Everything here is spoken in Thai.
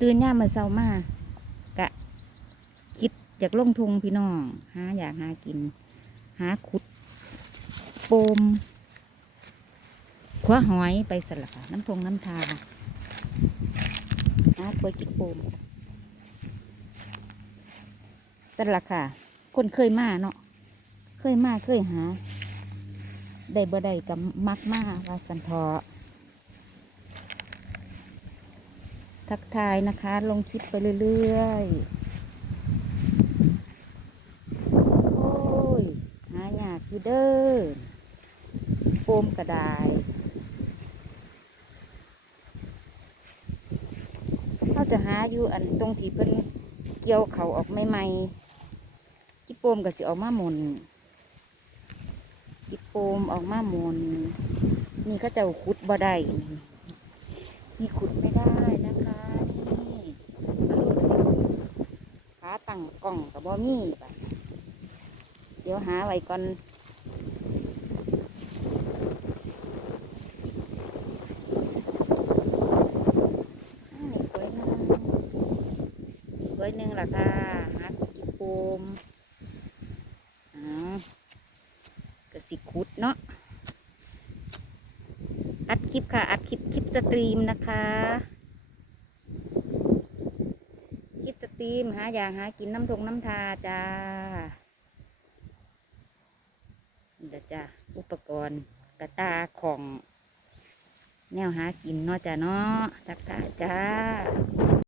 ตื่นย่ามมาเช้ามากะ คิดอยากลงทุงพี่น้อง หาอยากหากิน หาขุดโปมขวาหอยไปสลับน้ำทงน้ำทาหาควยกินโปมสลักค่ะ คนเคยมาเนาะเคยมาเคยหา ได้บ่ได้กับมักมาว่าสันทอ ทักทายนะคะ ลงคลิปไปเรื่อยๆ โอ้ย หายากอยู่เด้อโปมกระดายเขาจะหาอยู่อันตรงที่เพิ่นเกี่ยวเขาออกใหม่ๆที่โปมก็สิออกมาหมนกิบโปมออกมาหมนนี่ก็จะขุดบ่ได้นี่นี่ขุดไม่ได้นะคะนี่อันนี้ก็สิขา ตั้งกล่องกับบ่มีปะเดี๋ยวหาไว้ก่อนอ้วสวยนึงสวยหนึ่งล่ะค่ะหากิบโปมอ้าวก็สิคุดเนาะอัดคลิปค่ะ อัดคลิป คลิปสตรีมนะคะ คลิปส ตีมหาอยากหากินน้ำทงน้ำทาจ้าเดี๋ยวจ้าอุปกรณ์กระตาของแนวหากินเนาะจ้าเนาะทักทายจ้า